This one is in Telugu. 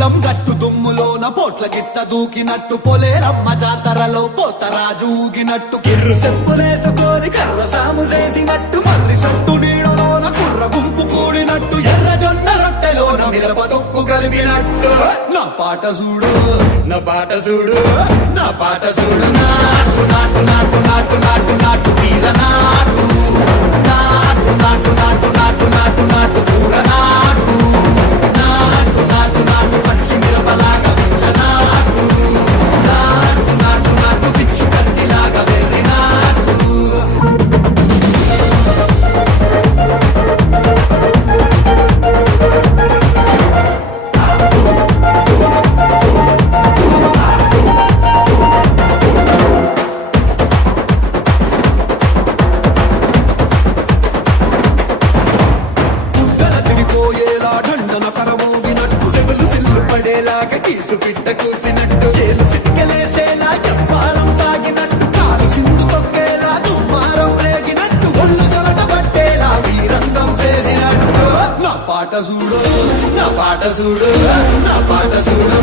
పొలం గట్టు దుమ్ములోన పోట్ల గిట్ట దూకినట్టు పొలేరమ్మ జాతరలో పోతరాజు ఊగినట్టు కిర్రు చెప్పులేసుకొని కర్ర సాము చేసినట్టు మర్రి సొట్టు నీడలోన కుర్ర గుంపు కూడినట్టు ఎర్ర జొన్న రొట్టెలోన మిరప దొక్కు కలిపినట్టు నా పాట చూడు నా పాట చూడు నా పాట చూడు నాటు నాటు నాటు నాటు నాటు నాటు తీర నాటు నాటు నాటు నాటు నాటు నాటు నాటు కూర నాటు నాటు నాటు నాటు పచ్చి మిరపలాగా పిచ్చ నాటు నాటు నాటు నాటు పిచ్చు కత్తిలాగా వెర్రి నాటు చీసు పిట్ట కూసినట్టు చేలు సిక్కలేసేలా చెప్పారం సాగినట్టు కాలు సింధు తొక్కేలా దుమ్మారం రేగినట్టు ఒళ్ళు సొరట పట్టేలా వీరంగం చేసినట్టు నా పాట చూడు నా పాట చూడు నా పాట చూడు